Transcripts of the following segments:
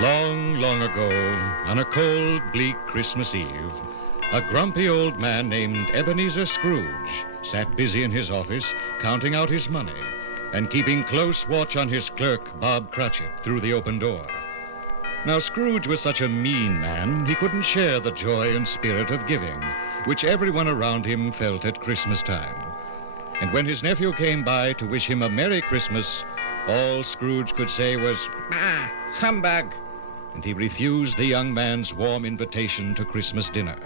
Long, long ago, on a cold, bleak Christmas Eve, a grumpy old man named Ebenezer Scrooge sat busy in his office counting out his money and keeping close watch on his clerk, Bob Cratchit, through the open door. Now, Scrooge was such a mean man, he couldn't share the joy and spirit of giving, which everyone around him felt at Christmas time. And when his nephew came by to wish him a Merry Christmas, all Scrooge could say was, "Ah, humbug!" And he refused the young man's warm invitation to Christmas dinner.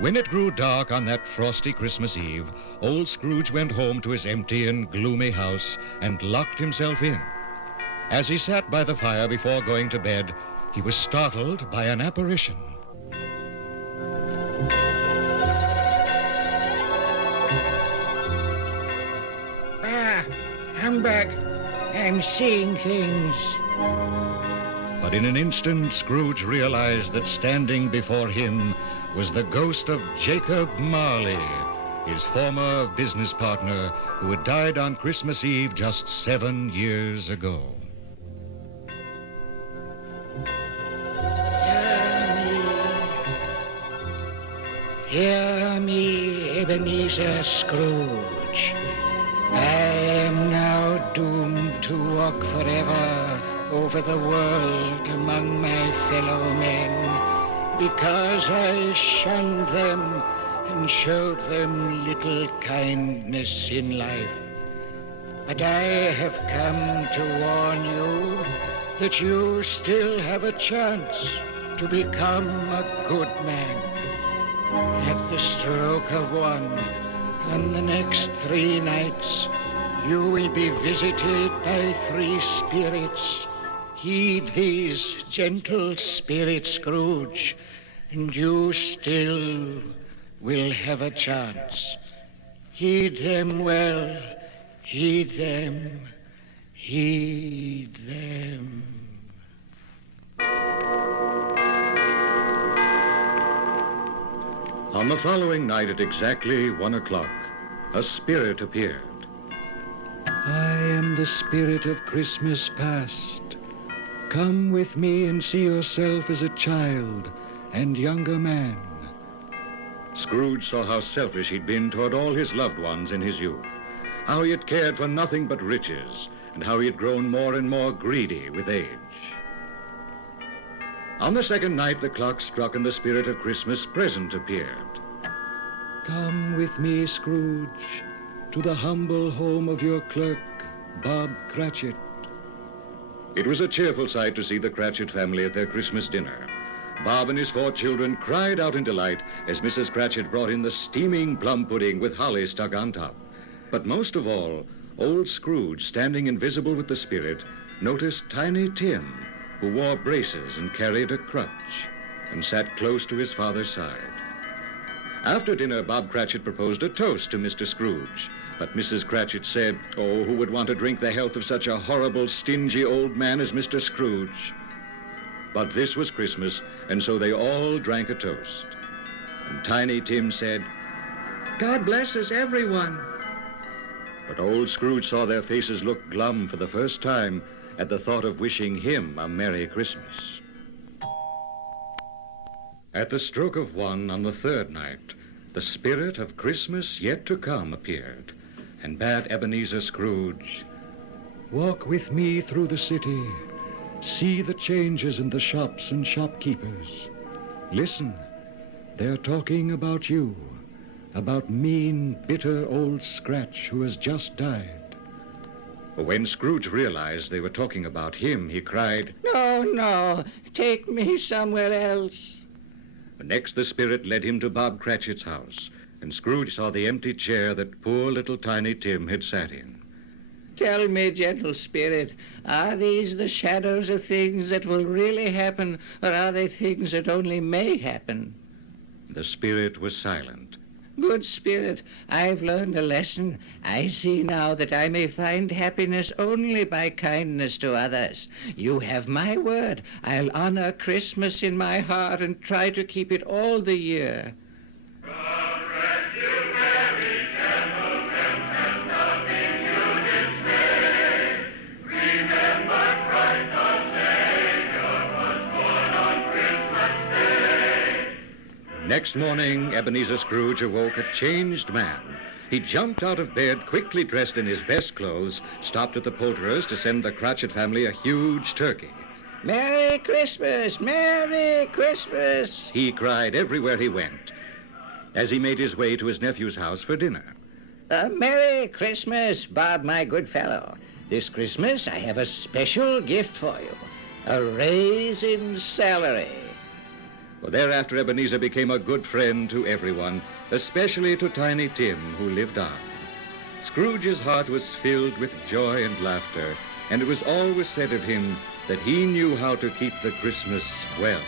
When it grew dark on that frosty Christmas Eve, old Scrooge went home to his empty and gloomy house and locked himself in. As he sat by the fire before going to bed, he was startled by an apparition. Ah, humbug! I'm seeing things. But in an instant, Scrooge realized that standing before him was the ghost of Jacob Marley, his former business partner who had died on Christmas Eve just 7 years ago. Hear me, Ebenezer Scrooge. I am now doomed to walk forever over the world among my fellow men, because I shunned them and showed them little kindness in life. But I have come to warn you that you still have a chance to become a good man. At the stroke of one, on the next 3 nights, you will be visited by 3 spirits. Heed these, gentle spirit Scrooge, and you still will have a chance. Heed them well, heed them, heed them. On the following night at exactly 1 o'clock, a spirit appeared. I am the spirit of Christmas past. Come with me and see yourself as a child and younger man. Scrooge saw how selfish he'd been toward all his loved ones in his youth, how he had cared for nothing but riches, and how he had grown more and more greedy with age. On the second night, the clock struck and the spirit of Christmas present appeared. Come with me, Scrooge, to the humble home of your clerk, Bob Cratchit. It was a cheerful sight to see the Cratchit family at their Christmas dinner. Bob and his 4 children cried out in delight as Mrs. Cratchit brought in the steaming plum pudding with holly stuck on top. But most of all, old Scrooge, standing invisible with the spirit, noticed Tiny Tim, who wore braces and carried a crutch, and sat close to his father's side. After dinner, Bob Cratchit proposed a toast to Mr. Scrooge, but Mrs. Cratchit said, "Oh, who would want to drink the health of such a horrible, stingy old man as Mr. Scrooge?" But this was Christmas, and so they all drank a toast. And Tiny Tim said, "God bless us, everyone." but old Scrooge saw their faces look glum for the first time at the thought of wishing him a Merry Christmas. At the stroke of 1 on the 3rd night, the spirit of Christmas yet to come appeared and bade Ebenezer Scrooge, Walk with me through the city. See the changes in the shops and shopkeepers. Listen, they're talking about you, about mean, bitter old Scratch who has just died. When Scrooge realized they were talking about him, he cried, No, take me somewhere else. Next, the spirit led him to Bob Cratchit's house, and Scrooge saw the empty chair that poor little Tiny Tim had sat in. Tell me, gentle spirit, are these the shadows of things that will really happen, or are they things that only may happen? The spirit was silent. Good spirit, I've learned a lesson. I see now that I may find happiness only by kindness to others. You have my word. I'll honor Christmas in my heart and try to keep it all the year. Next morning, Ebenezer Scrooge awoke a changed man. He jumped out of bed, quickly dressed in his best clothes, stopped at the poulterer's to send the Cratchit family a huge turkey. Merry Christmas! Merry Christmas! He cried everywhere he went as he made his way to his nephew's house for dinner. Merry Christmas, Bob, my good fellow. This Christmas I have a special gift for you. A raise in salary. Well, thereafter, Ebenezer became a good friend to everyone, especially to Tiny Tim, who lived on. Scrooge's heart was filled with joy and laughter, and it was always said of him that he knew how to keep the Christmas well.